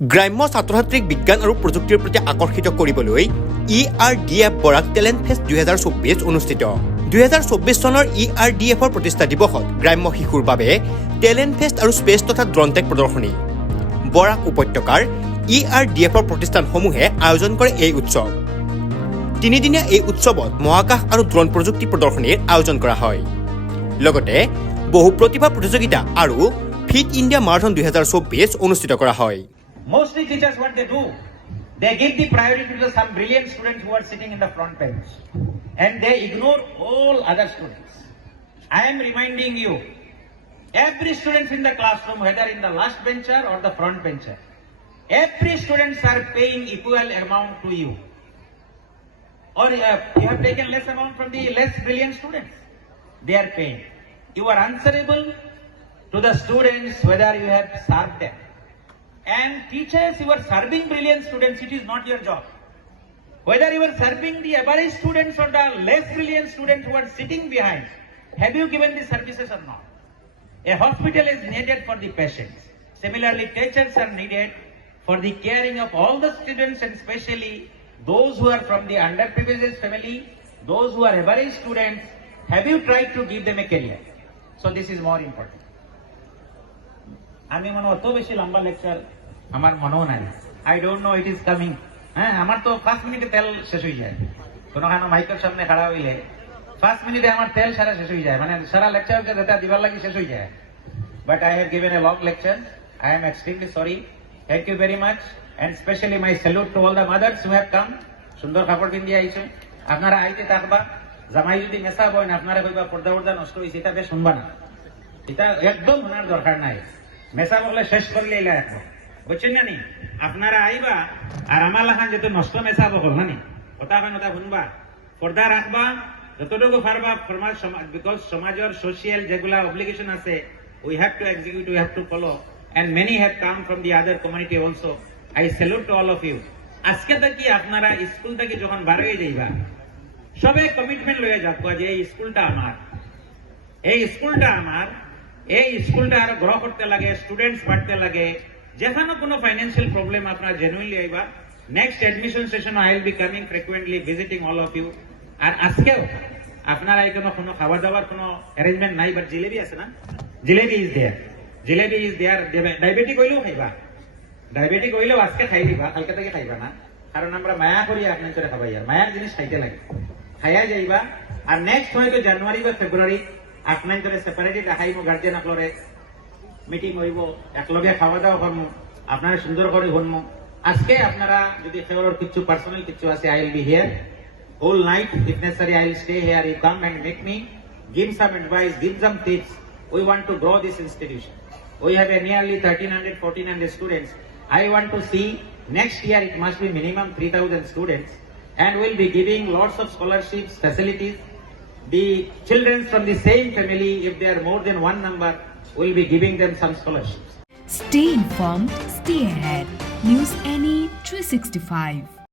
গ্ৰাম্য ছাত্ৰ-ছাত্ৰীক বিজ্ঞান আৰু প্ৰযুক্তিৰ প্ৰতি আকৰ্ষিত কৰিবলৈ ERDF বৰাক টেলেণ্ট ফেষ্ট 2024 অনুষ্ঠিত। 2024 চনৰ ERDFৰ প্ৰতিষ্ঠা দিৱসত গ্ৰাম্য শিশুৰ বাবে টেলেণ্ট ফেষ্ট আৰু স্পেচ তথা ড্ৰনটেক প্ৰদৰ্শনী। বৰাক উপত্যকাৰ ERDFৰ প্ৰতিষ্ঠানসমূহে আয়োজন কৰে এই উৎসৱ। তিনিদিনীয়া এই উৎসৱত মহাকাশ আৰু ড্ৰোন প্ৰযুক্তি প্ৰদৰ্শনীৰ আয়োজন কৰা হয়। লগতে বহু প্ৰতিভা প্ৰতিযোগিতা আৰু ফিট ইণ্ডিয়া মাৰাথন 2024 অনুষ্ঠিত কৰা হয়। Mostly teachers, what they do, they give the priority to some brilliant students who are sitting in the front bench and they ignore all other students. I am reminding you, every student in the classroom, whether in the last bencher or the front bencher, every students are paying equal amount to you. Or you have taken less amount from the less brilliant students. They are paying. You are answerable to the students whether you have served them. And teachers, you are serving brilliant students, it is not your job. Whether you are serving the average students or the less brilliant students who are sitting behind, have you given the services or not? A hospital is needed for the patients. Similarly, teachers are needed for the caring of all the students and especially those who are from the underprivileged family, those who are average students. Have you tried to give them a career? So this is more important. আমি মনে অত বেশি লম্বা লেকচার আমার মনেও নাই। I don't know it is coming. হ্যাঁ, আমার তো 5 মিনিটে তেল শেষ হয়ে যায়। কোনোখানে মাইকের সামনে খাড়া হইলে 5 মিনিটে আমার তেল সারা শেষ হয়ে যায়, মানে সারা লেকচারকে যেটা দিবার লাগি শেষ হয়ে যায়। But I have given a long lecture. I am extremely sorry. Thank you very much and specially my salute to all the mothers who have come. সুন্দর কাপড় পিন্দি আইছে। আপনারা আইতে থাকবা। জামাই যদি মেসা বয় না, আপনারা কইবা পর্দা পর্দা নষ্ট হইছে, এটা বেশ শুনবা না। এটা একদম শোনার দরকার নাই। মেসা বললে শেষ করলে এলা রাখবো, বুঝছেন না নি? আপনারা আইবা আর আমার লাখান যেহেতু নষ্ট মেসা বকল না নি, ওটা শুনবা, পর্দা রাখবা যতটুকু পারবা। বিকজ সমাজের সোশিয়াল যেগুলা অব্লিগেশন আছে, we have to execute, we have to follow and many have come from the other community also. I salute to all of you. আজকে থেকে আপনারা স্কুল থেকে যখন বার হয়ে যাইবা, সবে কমিটমেন্ট লয়ে যাবো যে এই স্কুলটা আমার, এই স্কুলটা আমার, এই স্কুলটা আরো গ্রো করতে লাগে, স্টুডেন্টস বাড়তে লাগে। যেখানে কোনো ফাইন্যান্সিয়াল প্রবলেম আপনারা জেনুইনলি আইবা। Next admission session I will be coming frequently visiting all of you. আর আজকেও আপনারা এখানে কোনো খাবার দাবার কোনো অ্যারেঞ্জমেন্ট নাই, বাট জিলেবি আছে না? Jalebi is there, jalebi is there. Diabetic হইলেও খাইবা, ডায়াবেটিক হইলেও আজকে খাই দিবা, কালকে থেকে খাইবা না। কারণ আমরা মায়া করি আপনার করে খাবাই, আর মায়ার জিনিস খাইতে লাগে, খাইয়া যাইবা। আর নেক্সট হয়তো জানুয়ারি বা ফেব্রুয়ারি আপনার করে সেপারেটলি দেখাইব, গার্জিয়ান আপনারে মিটিং হইব, একলগে খাওয়া দাওয়া করবো, আপনারা সুন্দর করে শুনবো। আজকে আপনারা যদি ফেভার কিছু পার্সোনাল কিছু আছে, I will be here whole night if necessary. I will stay here. You come and make me give some advice, give some tips. We want to grow this institution. We have a nearly 1300-1400 students. I want to see next year it must be minimum 3000 students, and we'll be giving lots of scholarships, facilities. The children from the same family, if they are more than one number, we'll be giving them some scholarships. Stay informed, stay ahead. News NE 365.